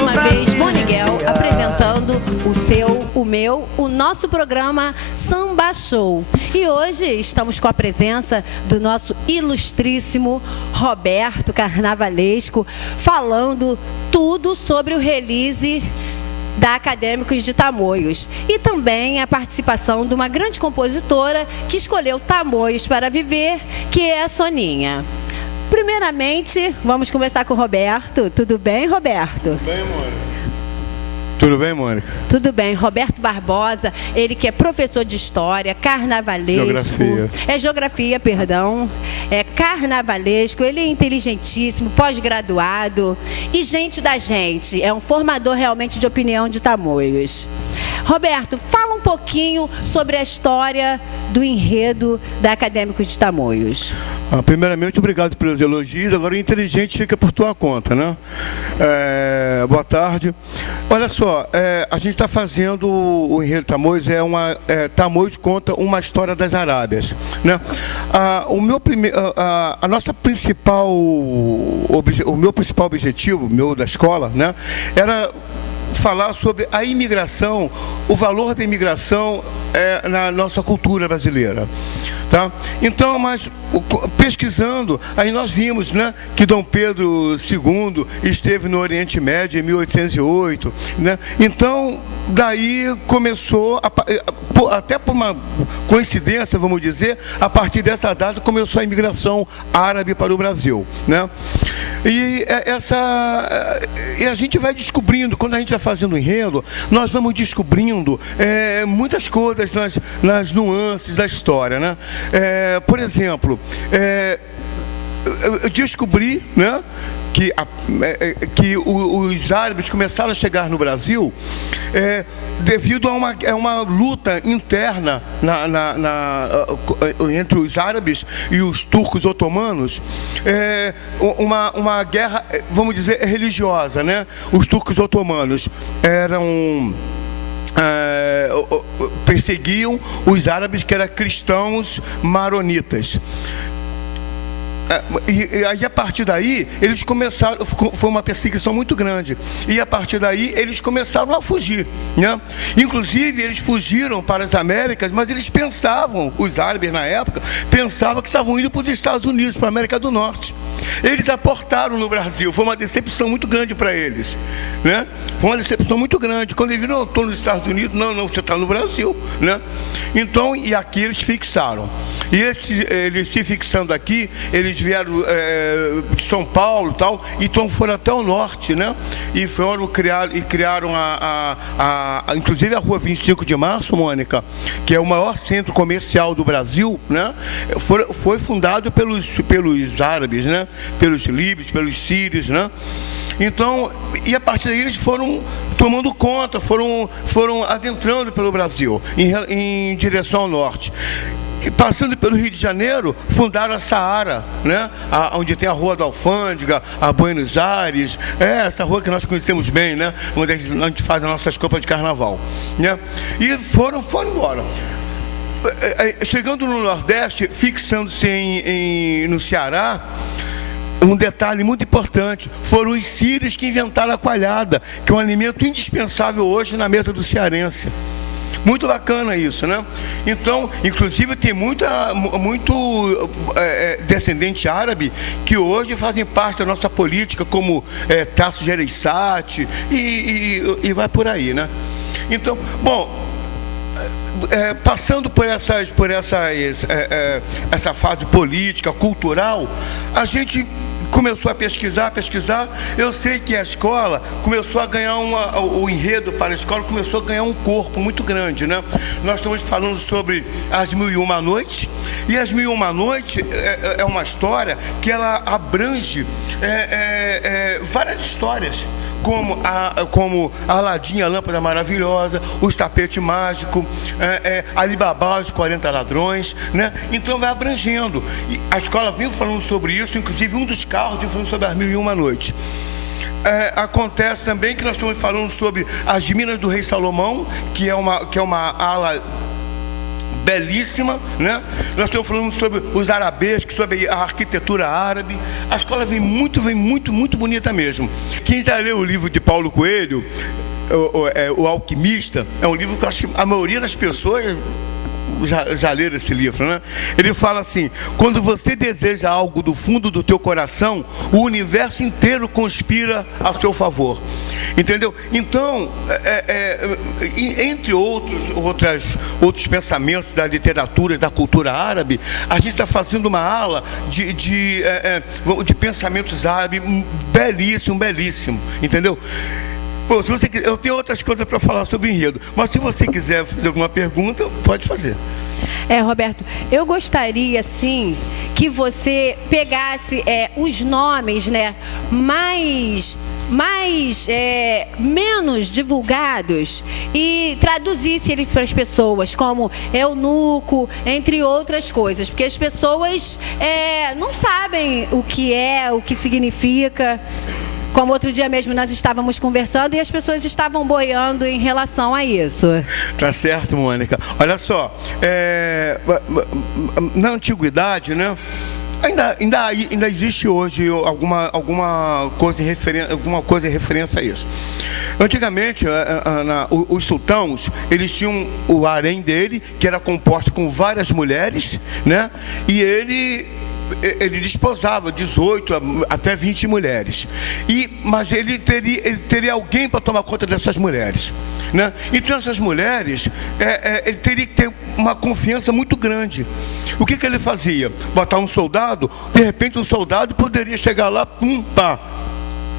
uma vez Moniguel apresentando o seu, o meu, o nosso programa Samba Show. E hoje estamos com a presença do nosso ilustríssimo Roberto Carnavalesco, falando tudo sobre o release da Acadêmicos de Tamoios e também a participação de uma grande compositora que escolheu Tamoios para viver, que é a Soninha. Primeiramente, vamos conversar com o Roberto. Tudo bem, Roberto? Tudo bem, Mônica? Tudo bem, Mônica? Tudo bem. Roberto Barbosa, ele que é professor de História, carnavalesco. Geografia, perdão. É carnavalesco, ele é inteligentíssimo, pós-graduado e gente da gente. É um formador realmente de opinião de Tamoios. Roberto, fala um pouquinho sobre a história do enredo da Acadêmicos de Tamoios. Primeiramente, obrigado pelos elogios. Agora, o inteligente fica por tua conta, né? Boa tarde. Olha só, a gente está fazendo o enredo Tamoios, Tamoios conta uma história das Arábias, né? O meu principal objetivo, meu da escola, né, era falar sobre a imigração, o valor da imigração na nossa cultura brasileira. Tá? Então, mas pesquisando, aí nós vimos, né, que Dom Pedro II esteve no Oriente Médio em 1808, né? Então, daí começou, até por uma coincidência, vamos dizer, a partir dessa data começou a imigração árabe para o Brasil, né? E a gente vai descobrindo, quando a gente vai fazendo o enredo, nós vamos descobrindo muitas coisas nas nuances da história, né? Por exemplo, eu descobri, né, que os árabes começaram a chegar no Brasil devido a uma luta interna entre os árabes e os turcos otomanos, uma guerra, vamos dizer, religiosa, né? Os turcos otomanos perseguiam os árabes que eram cristãos maronitas. E aí, a partir daí, eles começaram, foi uma perseguição muito grande, e a partir daí eles começaram a fugir, né? Inclusive, eles fugiram para as Américas, mas eles pensavam, os árabes na época, pensavam que estavam indo para os Estados Unidos, para a América do Norte. Eles aportaram no Brasil, foi uma decepção muito grande para eles, né? Foi uma decepção muito grande. Quando eles viram, eu estou nos Estados Unidos, não, você está no Brasil, né? Então, e aqui eles fixaram. E eles se fixando aqui, eles vieram de São Paulo e tal, então foram até o norte, né? E criaram inclusive a Rua 25 de Março, Mônica, que é o maior centro comercial do Brasil, né? Foi fundado pelos árabes, né? Pelos líbios, pelos sírios, né? Então, e a partir daí eles foram tomando conta, foram adentrando pelo Brasil, em direção ao norte. E passando pelo Rio de Janeiro, fundaram a Saara, né? Onde tem a Rua da Alfândega, a Buenos Aires, essa rua que nós conhecemos bem, né? Onde a gente faz as nossas copas de carnaval, né? E foram embora. Chegando no Nordeste, fixando-se no Ceará, um detalhe muito importante, foram os sírios que inventaram a coalhada, que é um alimento indispensável hoje na mesa do cearense. Muito bacana isso, né? Então, inclusive, tem muito descendente árabe que hoje fazem parte da nossa política, como Tasso Gereissati e vai por aí, né? Então, bom, passando por essa fase política, cultural, a gente começou a pesquisar. Eu sei que a escola começou a ganhar o enredo para a escola começou a ganhar um corpo muito grande, né? Nós estamos falando sobre As Mil e Uma Noites, e As Mil e Uma Noites é uma história que ela abrange várias histórias, como Aladim, a Lâmpada Maravilhosa, Os Tapetes Mágicos, Alibaba, Os 40 Ladrões, né? Então vai abrangendo. E a escola vem falando sobre isso, inclusive um dos carros vem falando sobre As Mil e Uma Noites. Acontece também que nós estamos falando sobre As Minas do Rei Salomão, que é uma ala belíssima, né? Nós estamos falando sobre os arabescos, sobre a arquitetura árabe. A escola vem muito bonita mesmo. Quem já leu o livro de Paulo Coelho, o Alquimista, é um livro que eu acho que a maioria das pessoas já leram esse livro, né? Ele fala assim: quando você deseja algo do fundo do teu coração, o universo inteiro conspira a seu favor. Entendeu? Então, entre outros pensamentos da literatura e da cultura árabe, a gente está fazendo uma aula de pensamentos árabes belíssimo, entendeu? Bom, se você quiser, eu tenho outras coisas para falar sobre o enredo, mas se você quiser fazer alguma pergunta, pode fazer. Roberto, eu gostaria, assim, que você pegasse os nomes, né, menos divulgados e traduzisse ele para as pessoas, como eunuco, entre outras coisas, porque as pessoas não sabem o que significa. Como outro dia mesmo nós estávamos conversando e as pessoas estavam boiando em relação a isso. Tá certo, Mônica. Olha só, na antiguidade, né? Ainda existe hoje alguma coisa em referência a isso. Antigamente, os sultãos, eles tinham o harém dele, que era composto com várias mulheres, né? E ele desposava 18 até 20 mulheres. Mas ele teria alguém para tomar conta dessas mulheres, né? Então essas mulheres, ele teria que ter uma confiança muito grande. O que ele fazia? Botar um soldado, de repente um soldado poderia chegar lá, pá.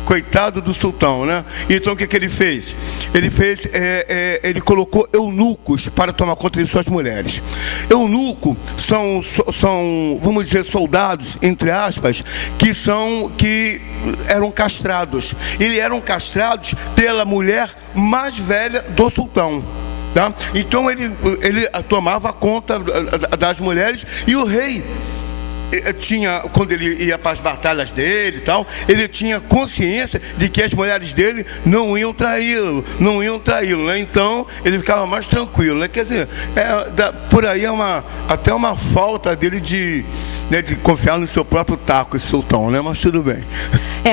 Coitado do sultão, né? Então o que ele fez? Ele colocou eunucos para tomar conta de suas mulheres. Eunuco são, vamos dizer, soldados, entre aspas, que eram castrados. Eles eram castrados pela mulher mais velha do sultão. Tá? Então ele tomava conta das mulheres, e o rei quando ele ia para as batalhas dele e tal, ele tinha consciência de que as mulheres dele não iam traí-lo, né? Então ele ficava mais tranquilo, né? Quer dizer, por aí até uma falta dele de confiar no seu próprio taco, esse sultão, né? Mas tudo bem.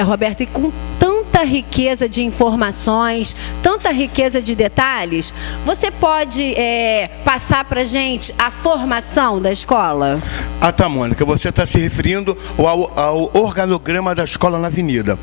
Roberto, e com tanta riqueza de informações, tanta riqueza de detalhes, você pode passar para a gente a formação da escola? Tá, Mônica, você está se referindo ao organograma da escola na avenida.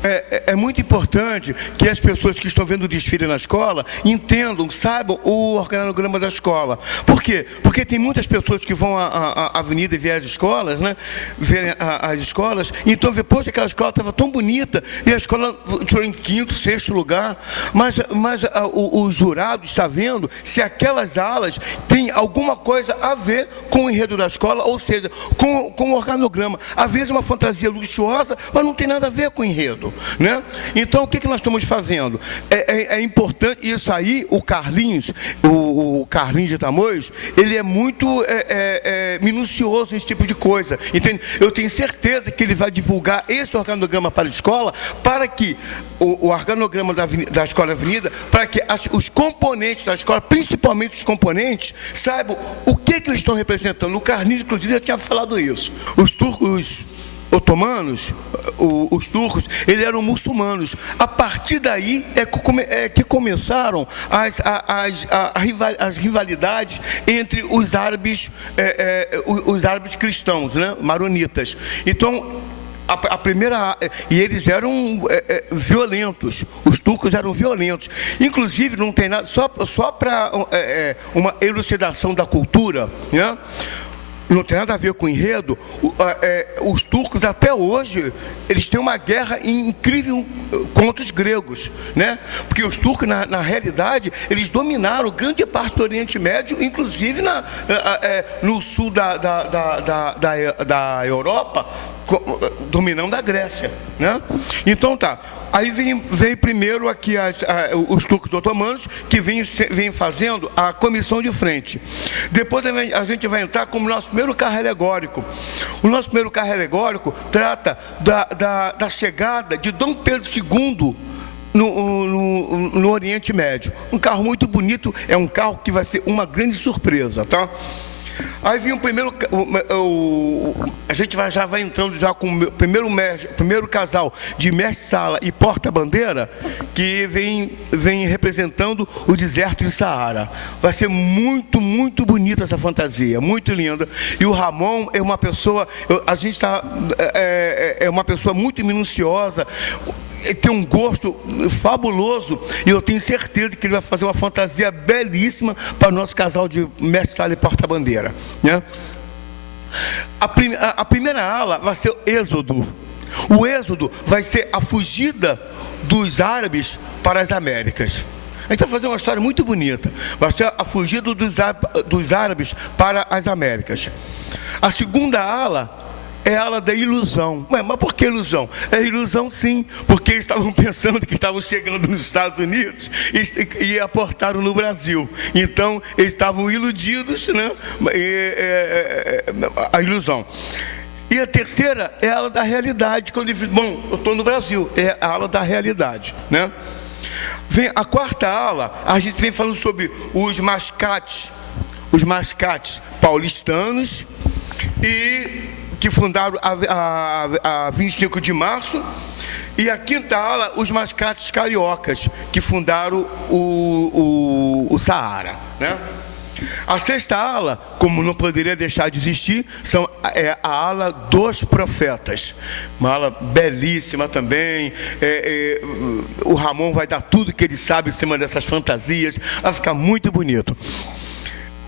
É muito importante que as pessoas que estão vendo o desfile na escola entendam, saibam o organograma da escola. Por quê? Porque tem muitas pessoas que vão à avenida e veem as escolas, né? Verem as escolas, então depois aquela escola estava tão bonita e a escola tirou em 5º, 6º lugar, mas o jurado está vendo se aquelas alas têm alguma coisa a ver com o enredo da escola, ou seja, com o organograma. Às vezes é uma fantasia luxuosa, mas não tem nada a ver com o enredo, né? Então o que nós estamos fazendo? É importante isso aí. O Carlinhos de Tamoios, ele é muito minucioso nesse tipo de coisa, entende? Eu tenho certeza que ele vai divulgar esse organograma para a escola, para que o organograma da Escola Avenida, para que os componentes da escola, principalmente os componentes, saibam o que eles estão representando. O Carlinhos, inclusive, já tinha falado isso. Os otomanos, os turcos, eles eram muçulmanos. A partir daí que começaram as rivalidades entre os árabes cristãos, né? Maronitas. Então, e eles eram violentos, os turcos eram violentos. Inclusive, não tem nada, só para uma elucidação da cultura, né? Não tem nada a ver com o enredo. Os turcos, até hoje, eles têm uma guerra incrível contra os gregos, né? Porque os turcos, na realidade, eles dominaram grande parte do Oriente Médio, inclusive no sul da Europa, dominando a Grécia, né? Então tá. Aí vem primeiro aqui os turcos otomanos, que vêm fazendo a comissão de frente. Depois a gente vai entrar como nosso primeiro carro alegórico. O nosso primeiro carro alegórico trata da chegada de Dom Pedro II no Oriente Médio. Um carro muito bonito, é um carro que vai ser uma grande surpresa, tá? Aí vem o primeiro, a gente já vai entrando já com o primeiro casal de mestre-sala e porta-bandeira, que vem representando o deserto de Saara. Vai ser muito, muito bonita essa fantasia, muito linda. E o Ramon é uma pessoa, é uma pessoa muito minuciosa, tem um gosto fabuloso, e eu tenho certeza que ele vai fazer uma fantasia belíssima para o nosso casal de mestre-sala e porta-bandeira, né? A primeira ala vai ser o Êxodo. O Êxodo vai ser a fugida dos árabes para as Américas. A gente vai fazer uma história muito bonita. Vai ser a fugida dos árabes para as Américas. A segunda ala é a ala da ilusão. Mas por que ilusão? É ilusão, sim, porque eles estavam pensando que estavam chegando nos Estados Unidos e aportaram no Brasil. Então, eles estavam iludidos, né? A ilusão. E a terceira é a ala da realidade. Quando ele diz, bom, eu estou no Brasil, é a ala da realidade, né? Vem a quarta ala, a gente vem falando sobre os mascates paulistanos, e que fundaram a 25 de março, e a quinta ala, os mascates cariocas, que fundaram o Saara, né? A sexta ala, como não poderia deixar de existir, é a ala dos profetas, uma ala belíssima também. O Ramon vai dar tudo que ele sabe em cima dessas fantasias, vai ficar muito bonito.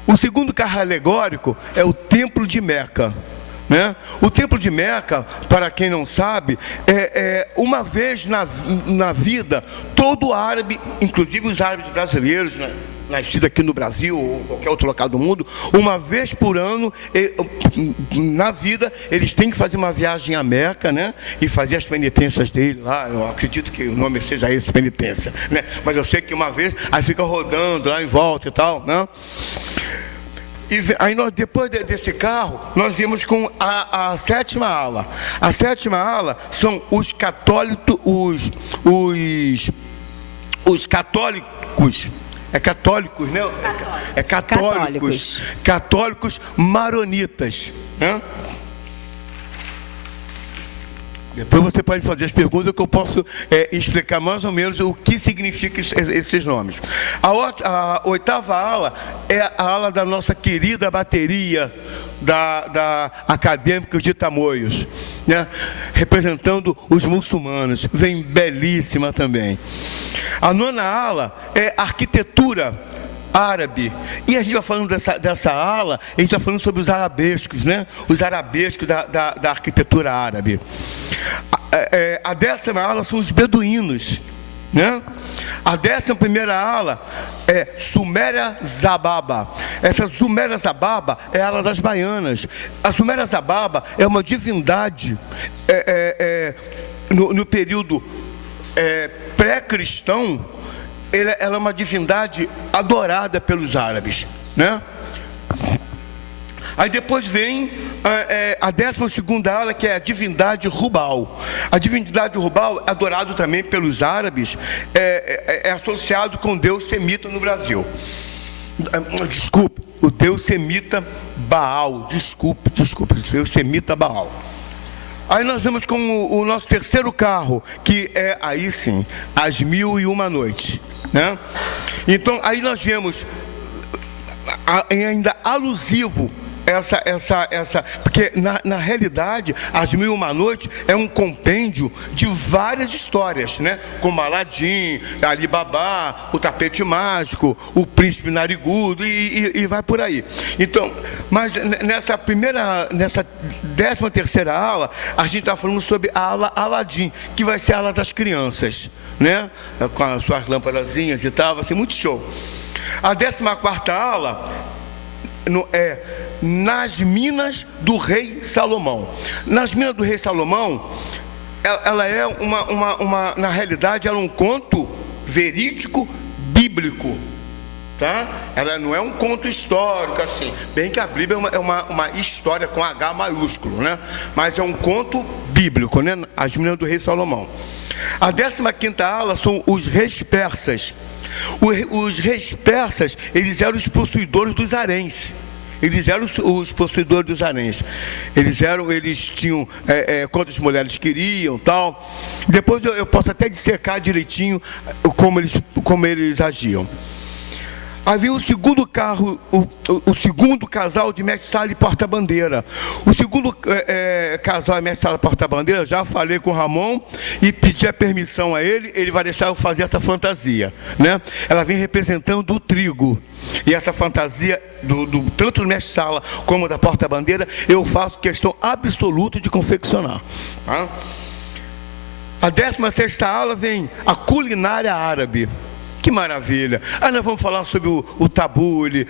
O segundo carro alegórico é o Templo de Meca, né? O Templo de Meca, para quem não sabe, uma vez na vida, todo árabe, inclusive os árabes brasileiros, né, nascido aqui no Brasil ou qualquer outro local do mundo, uma vez por ano, na vida, eles têm que fazer uma viagem a Meca, né, e fazer as penitências dele lá. Eu acredito que o nome seja esse, penitência, né? Mas eu sei que uma vez, aí fica rodando lá em volta e tal, né? E aí depois desse carro, nós vimos com a sétima ala. A sétima ala são os católicos, os católicos. É católicos, né? É católicos. Católicos maronitas, né? Depois você pode fazer as perguntas que eu posso explicar mais ou menos o que significam esses nomes. A oitava ala é a ala da nossa querida bateria da Acadêmicos de Tamoios, né? Representando os muçulmanos, vem belíssima também. A nona ala é arquitetura árabe, e a gente vai falando dessa ala, a gente vai falando sobre os arabescos, né? Os arabescos da arquitetura árabe. A 10ª ala são os beduínos, né? A 11ª ala é Suméria Zababa. Essa Suméria Zababa é a ala das baianas. A Suméria Zababa é uma divindade no período pré-cristão. Ela é uma divindade adorada pelos árabes, né? Aí depois vem a 12ª ala, que é a divindade Rubal. A divindade Rubal é adorado também pelos árabes, é associado com Deus semita no Brasil. Desculpe, o Deus semita Baal. Desculpe, Deus semita Baal. Aí nós vamos com o nosso terceiro carro, que é, aí sim, As 1001 Noites, né? Então, aí nós vemos ainda alusivo porque na realidade, As 1001 Noites é um compêndio de várias histórias, né? Como Aladim, Ali Babá, o Tapete Mágico, o Príncipe Narigudo, e vai por aí. Então, mas nessa 13ª ala, a gente está falando sobre a ala Aladim, que vai ser a ala das crianças, né? Com as suas lâmpadazinhas e tal, vai ser muito show. A 14ª ala é Nas Minas do Rei Salomão. Nas Minas do Rei Salomão, ela é na realidade, ela é um conto verídico bíblico, tá? Ela não é um conto histórico assim, bem que a Bíblia é uma história com H maiúsculo, né? Mas é um conto bíblico, né? As Minas do Rei Salomão. A 15ª ala são os reis persas. Os reis persas, eles eram os possuidores dos haréns. Eles eram os possuidores dos haréns. Eles tinham quantas mulheres queriam, tal. Depois eu posso até dissecar direitinho como eles agiam. Havia o segundo carro, o segundo casal de mestre sala e porta-bandeira. O segundo casal de mestre sala e porta-bandeira, já falei com o Ramon e pedi a permissão a ele, ele vai deixar eu fazer essa fantasia, né? Ela vem representando o trigo. E essa fantasia, tanto do mestre sala como da porta-bandeira, eu faço questão absoluta de confeccionar. Tá? A 16ª aula vem a culinária árabe. Que maravilha! Nós vamos falar sobre o tabule,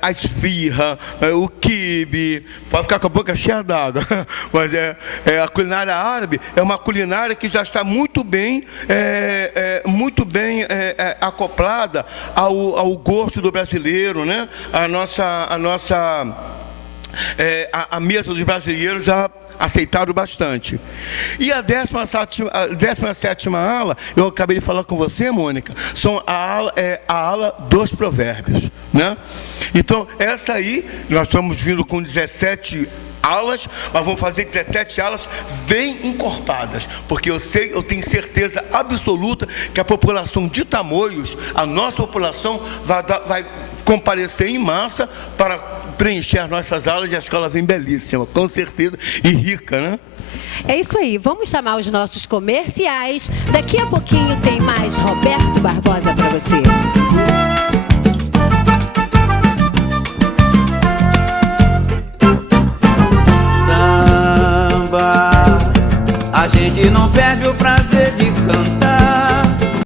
a esfirra, o quibe. Pode ficar com a boca cheia d'água. Mas a culinária árabe é uma culinária que já está muito bem acoplada ao gosto do brasileiro, né? A mesa dos brasileiros já aceitaram bastante. E a 17ª ala, eu acabei de falar com você, Mônica, são a ala dos provérbios, né? Então, essa aí, nós estamos vindo com 17 alas, mas vamos fazer 17 alas bem encorpadas, porque eu tenho certeza absoluta que a população de Tamoios, a nossa população, vai comparecer em massa para preencher as nossas aulas, e a escola vem belíssima, com certeza, e rica, né? É isso aí, vamos chamar os nossos comerciais. Daqui a pouquinho tem mais Roberto Barbosa para você. Samba, a gente não perde o prazer de cantar.